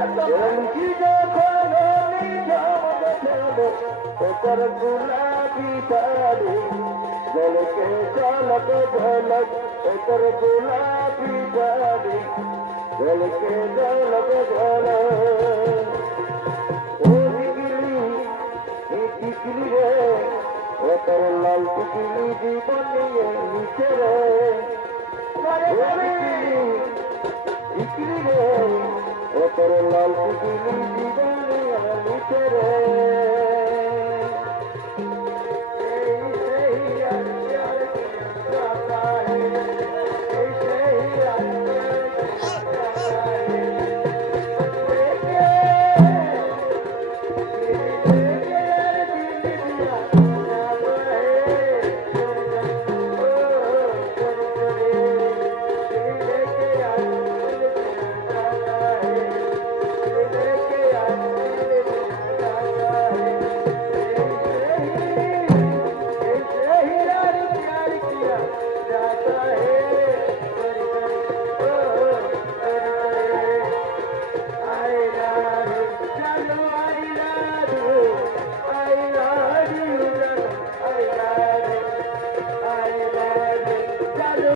কি যখন ওপর গুলাবি দাড়ি ঝলকে ঝলক ঝলক ওপর গুলাবি দাড়ি ঝলকে ঝলক ঝলক ও টিকলি রে ওপর লাল টিকলি জীবন নিয়ে নিচে রে টিকলি রে ওপর লাল টিকলি জীবন নিয়ে নিচে রে